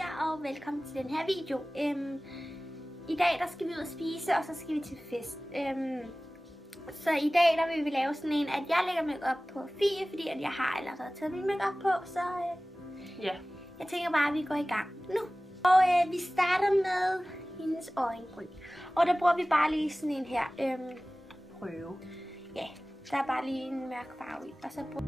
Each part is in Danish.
piger, og velkommen til den her video. I dag der skal vi ud og spise, og så skal vi til fest. Så i dag der vil vi lave sådan en, at jeg lægger makeup på Fie, fordi at jeg har allerede taget min makeup på, så ja. Jeg tænker bare, at vi går i gang nu. Og vi starter med hendes øjenbryn. Og der bruger vi bare lige sådan en her. Prøve. Ja, der er bare lige en mørk farve i, og så bruger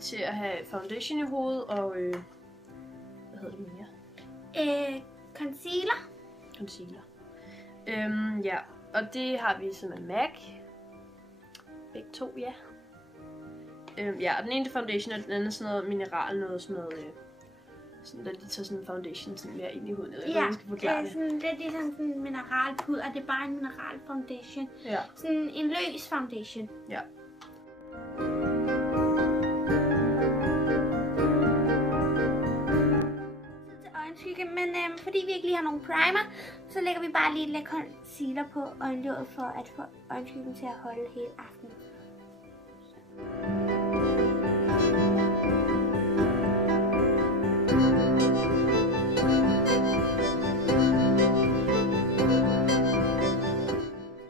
til at have foundation i hovedet og hvad hedder det mere? Concealer. Concealer. Ja, og det har vi simpelthen MAC. Begge to, ja. Ja, og den ene foundation, og den anden sådan noget mineral, noget sådan noget, sådan der de tager sådan en foundation sådan mere ind i huden. Ja, det er sådan sådan en mineralpuder, det er bare en mineral foundation. Ja. Sådan en løs foundation. Ja. Men fordi vi ikke lige har nogen primer, så lægger vi bare lige lidt concealer på øjenlåget for at få øjenskyggen til at holde hele aftenen.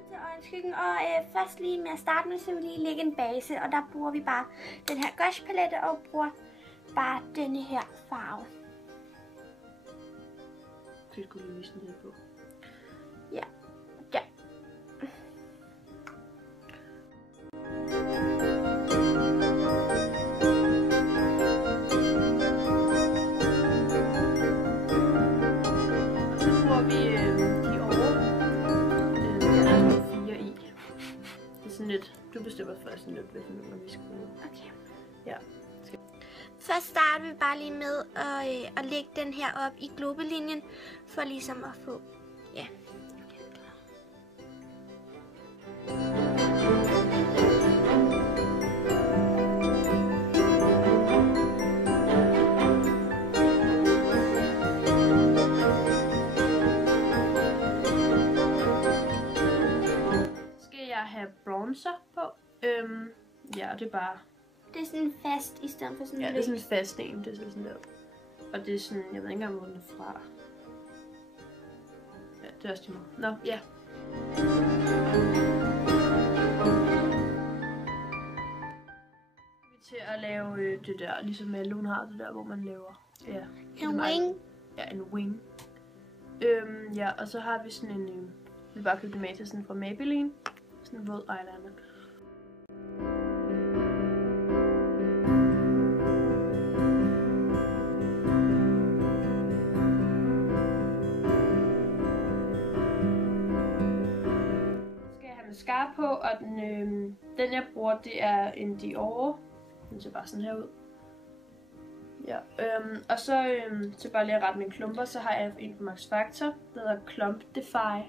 Til øjenskyggen, og først lige med at starte med, så vil vi lige lægge en base, og der bruger vi bare den her Gush palette og bruger bare denne her farve. Det skulle lige vise lidt på. Ja. Ja. Og så bruger vi de over. Jeg har 4 i. Det er sådan lidt, du bestemmer først sådan lidt, hvilken nummer vi skal bruge. Okay. Ja. Først starter vi bare lige med at lægge den her op i globelinjen, for ligesom at få, ja. Skal jeg have bronzer på? Ja, det er bare... Det er sådan fast i stedet for sådan ja, det er sådan en fast en, det er sådan der. Og det er sådan, jeg ved ikke engang, hvor den er fra. Ja, det er også det. Nå, ja. Vi er til at lave det der, ligesom Malou har det der, hvor man laver, ja. En wing. Ja, en wing. Ja, og så har vi sådan en, vi bare købte med til sådan fra Maybelline. Sådan en våd eyeliner. Mascara på, og den jeg bruger, det er en Dior. Den ser bare sådan her ud. Ja, og så til bare lige at rette mine klumper, så har jeg en på Max Factor, der hedder Clump Defy.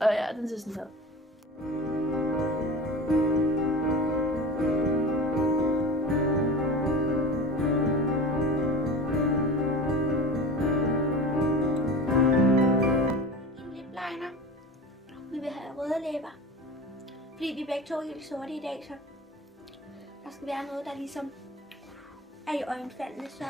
Og ja, den ser sådan her. Vi vil have røde læber, fordi vi begge to er helt sorte i dag, så der skal være noget, der ligesom er i øjenfaldene, så.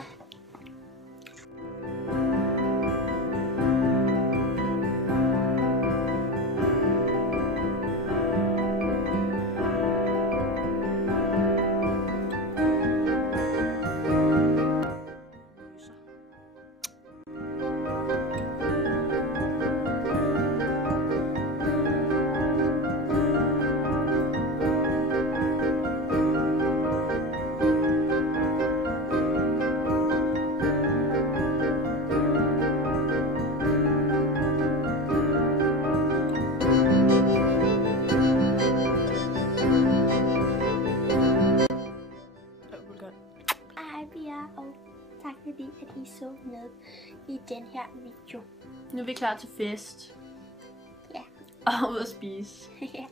fordi at I så med i den her video. Nu er vi klar til fest. Ja. Og ud at spise. Ja.